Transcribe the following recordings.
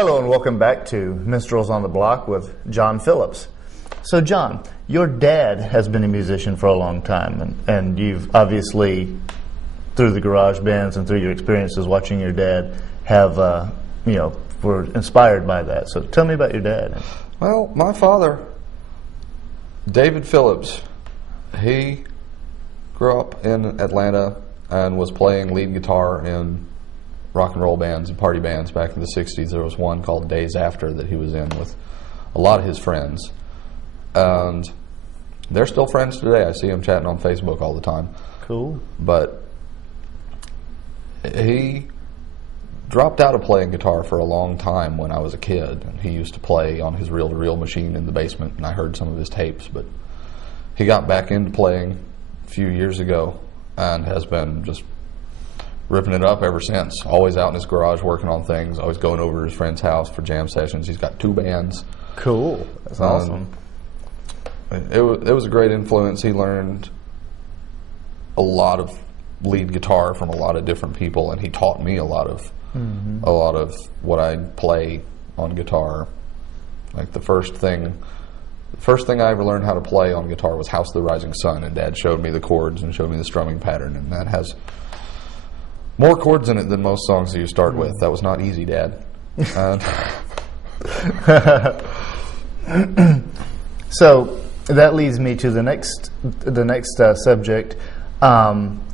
Hello and welcome back to Minstrels on the Block with John Phillips. So John, your dad has been a musician for a long time, and you've obviously, through the garage bands and through your experiences watching your dad, have, were inspired by that. So tell me about your dad. Well, my father, David Phillips, he grew up in Atlanta and was playing lead guitar in rock and roll bands and party bands back in the 60s. There was one called Days After that he was in with a lot of his friends. And they're still friends today. I see him chatting on Facebook all the time. Cool. But he dropped out of playing guitar for a long time when I was a kid. And he used to play on his reel-to-reel machine in the basement, and I heard some of his tapes. But he got back into playing a few years ago and has been just ripping it up ever since. Always out in his garage working on things, always going over to his friend's house for jam sessions. He's got 2 bands. Cool. That's awesome. It was a great influence. He learned a lot of lead guitar from a lot of different people, and he taught me a lot of what I play on guitar. Like the first thing I ever learned how to play on guitar was House of the Rising Sun, and Dad showed me the chords and showed me the strumming pattern, and that has more chords in it than most songs that you start with. That was not easy, Dad. So that leads me to the next subject.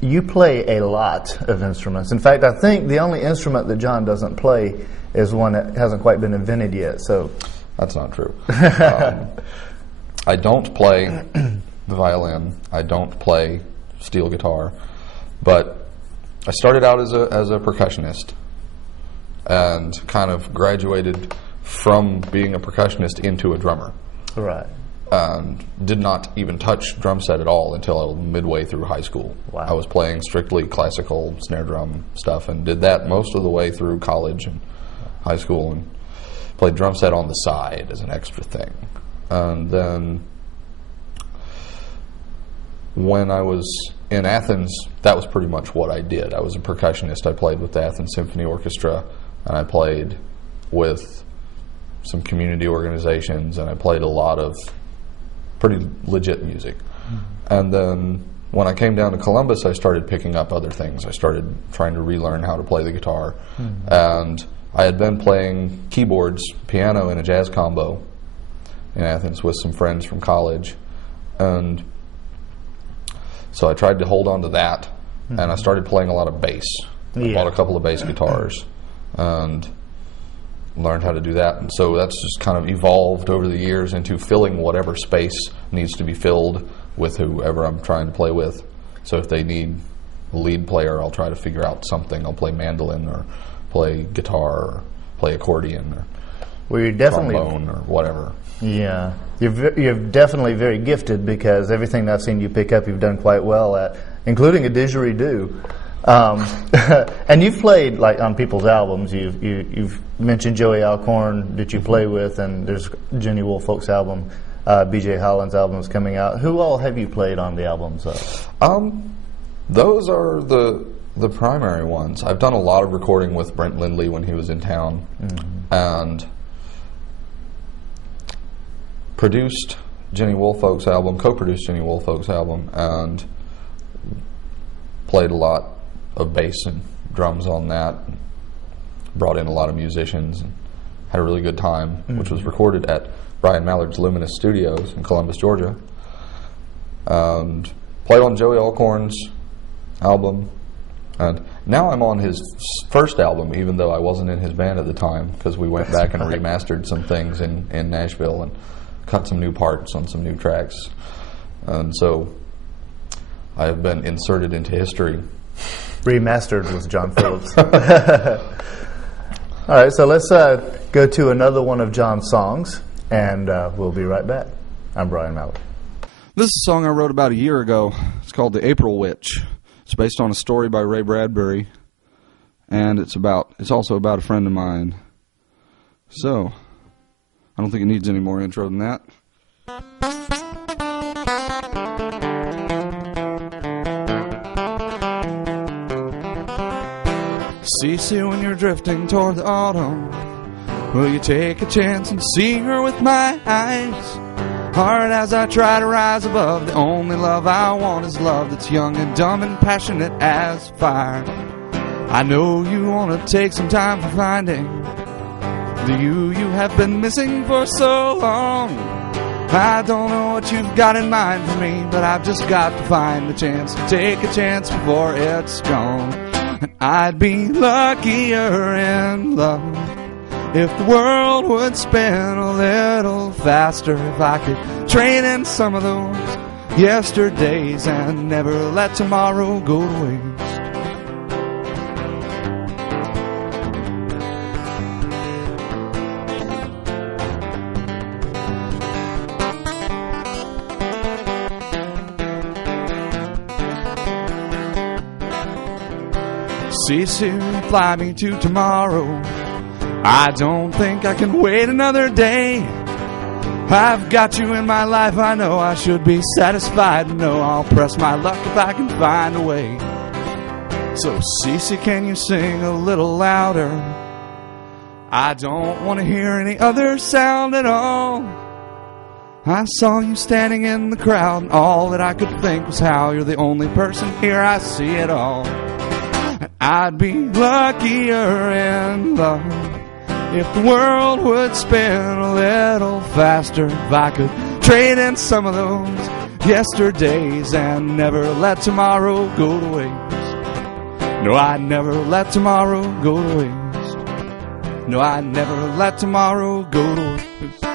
You play a lot of instruments. In fact, I think the only instrument that John doesn't play is one that hasn't quite been invented yet. So that's not true. I don't play the violin. I don't play steel guitar, but I started out as a percussionist and kind of graduated from being a percussionist into a drummer. Right. And did not even touch drum set at all until midway through high school. Wow. I was playing strictly classical snare drum stuff and did that most of the way through college and high school, and played drum set on the side as an extra thing. And then when I was in Athens, that was pretty much what I did. I was a percussionist. I played with the Athens Symphony Orchestra, and I played with some community organizations, and I played a lot of pretty legit music. And then when I came down to Columbus, I started picking up other things. I started trying to relearn how to play the guitar. And I had been playing keyboards, piano in a jazz combo in Athens with some friends from college. And so I tried to hold on to that, and I started playing a lot of bass. I bought a couple of bass guitars and learned how to do that. And so that's just kind of evolved over the years into filling whatever space needs to be filled with whoever I'm trying to play with. So if they need a lead player, I'll try to figure out something. I'll play mandolin or play guitar or play accordion or you're definitely trombone or whatever. Yeah, you're definitely very gifted, because everything I've seen you pick up, you've done quite well at, including a didgeridoo. And you've played like on people's albums. You've mentioned Joey Alcorn that you play with, and there's Jenny Woolfolk's album, B.J. Holland's album is coming out. Who all have you played on the albums of? Those are the primary ones. I've done a lot of recording with Brent Lindley when he was in town, and produced Jenny Woolfolk's album, co-produced Jenny Woolfolk's album, and played a lot of bass and drums on that. Brought in a lot of musicians and had a really good time, which was recorded at Brian Mallard's Luminous Studios in Columbus, Georgia. And played on Joey Alcorn's album. And now I'm on his first album, even though I wasn't in his band at the time, because we went back and remastered some things in Nashville and cut some new parts on some new tracks. And so I have been inserted into history. Remastered with John Phillips. All right, so let's go to another one of John's songs, and we'll be right back. I'm Brian Mallard. This is a song I wrote about a year ago. It's called The April Witch. It's based on a story by Ray Bradbury, and it's also about a friend of mine. So, I don't think it needs any more intro than that. See, when you're drifting toward the autumn, Will you take a chance and see her with my eyes? Hard as I try to rise above, the only love I want is love that's young and dumb and passionate as fire. I know you want to take some time for finding the you have been missing for so long. I don't know what you've got in mind for me, but I've just got to find a chance to take a chance before it's gone. And I'd be luckier in love if the world would spin a little faster, if I could trade in some of those yesterdays and never let tomorrow go to waste. Cece, fly me to tomorrow. I don't think I can wait another day. I've got you in my life, I know I should be satisfied. No, I'll press my luck if I can find a way. So Cece, can you sing a little louder? I don't want to hear any other sound at all. I saw you standing in the crowd, and all that I could think was how you're the only person here I see it all. I'd be luckier in love if the world would spin a little faster, if I could trade in some of those yesterdays and never let tomorrow go to waste. No, I'd never let tomorrow go to waste. No, I'd never let tomorrow go to waste.